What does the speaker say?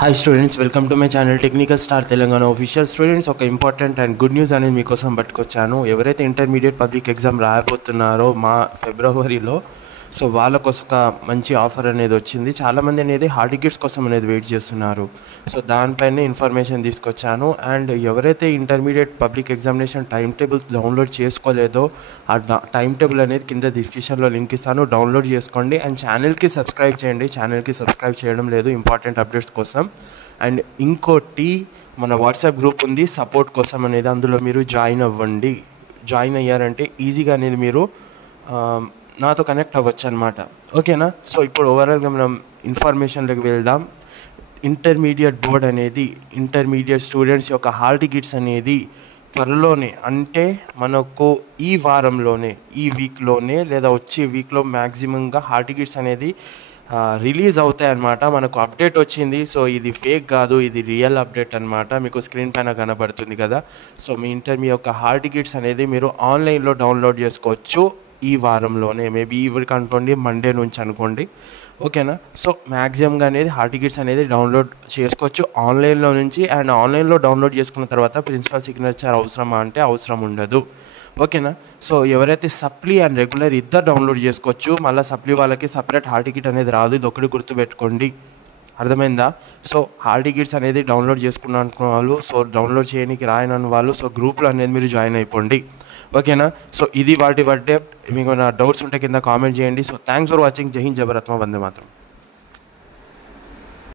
Hi students, welcome to my channel technical star Telangana official. Students, ఒక important and good news అనేది మీకోసం పట్టుకొచ్చాను. ఎవరైతే intermediate public exam రాయబోతున్నారో ఫిబ్రవరిలో, so వాళ్ళ కోసం ఒక మంచి ఆఫర్ అనేది వచ్చింది. చాలామంది అనేది హాల్ టికెట్స్ కోసం అనేది వెయిట్ చేస్తున్నారు. సో దానిపైన ఇన్ఫర్మేషన్ తీసుకొచ్చాను. అండ్ ఎవరైతే intermediate public examination time table download చేసుకోలేదో, ఆ టైం టేబుల్ అనేది కింద డిస్క్రిప్షన్లో లింక్ ఇస్తాను, డౌన్లోడ్ చేసుకోండి. అండ్ ఛానల్కి సబ్స్క్రైబ్ చేయండి. ఛానల్కి సబ్స్క్రైబ్ చేయడం లేదు ఇంపార్టెంట్ అప్డేట్స్ కోసం. అండ్ ఇంకోటి, మన వాట్సాప్ గ్రూప్ ఉంది సపోర్ట్ కోసం అనేది, అందులో మీరు జాయిన్ అవ్వండి. జాయిన్ అయ్యారంటే ఈజీగా అనేది మీరు నాతో కనెక్ట్ అవ్వచ్చు అనమాట. ఓకేనా? సో ఇప్పుడు ఓవరాల్గా మనం ఇన్ఫర్మేషన్లోకి వెళ్దాం. ఇంటర్మీడియట్ బోర్డ్ అనేది ఇంటర్మీడియట్ స్టూడెంట్స్ యొక్క హాల్ టికెట్స్ అనేది త్వరలోనే, అంటే మనకు ఈ వారంలోనే, ఈ వీక్లోనే లేదా వచ్చే వీక్లో మ్యాక్సిమంగా హాల్ టికెట్స్ అనేది రిలీజ్ అవుతాయి అన్నమాట. మనకు అప్డేట్ వచ్చింది. సో ఇది ఫేక్ కాదు, ఇది రియల్ అప్డేట్ అనమాట. మీకు స్క్రీన్ పైన కనబడుతుంది కదా. సో మీ యొక్క హాల్ టికెట్స్ అనేది మీరు ఆన్లైన్లో డౌన్లోడ్ చేసుకోవచ్చు ఈ వారంలోనే. మేబీ ఈ వీక్ అనుకోండి, మండే నుంచి అనుకోండి. ఓకేనా? సో మ్యాక్సిమంగా అనేది హాల్ టికెట్స్ అనేది డౌన్లోడ్ చేసుకోవచ్చు ఆన్లైన్లో నుంచి. అండ్ ఆన్లైన్లో డౌన్లోడ్ చేసుకున్న తర్వాత ప్రిన్సిపల్ సిగ్నేచర్ అవసరమా అంటే అవసరం ఉండదు. ఓకేనా? సో ఎవరైతే సప్లీ అండ్ రెగ్యులర్ ఇద్దరు డౌన్లోడ్ చేసుకోవచ్చు. మళ్ళీ సప్లీ వాళ్ళకి సపరేట్ హాల్ టికెట్ అనేది రాదు. ఇది ఒకటి గుర్తుపెట్టుకోండి. అర్థమైందా? సో హాల్ టికెట్స్ అనేది డౌన్లోడ్ చేసుకున్న అనుకున్న వాళ్ళు, సో డౌన్లోడ్ చేయడానికి రాయనని వాళ్ళు, సో గ్రూప్లో అనేది మీరు జాయిన్ అయిపోండి. ఓకేనా? సో ఇది వాటి బర్త్డే. మీకు నా డౌట్స్ ఉంటే కింద కామెంట్ చేయండి. So thanks for watching. జై హింద్, జై భారత్, వందే మాతరం.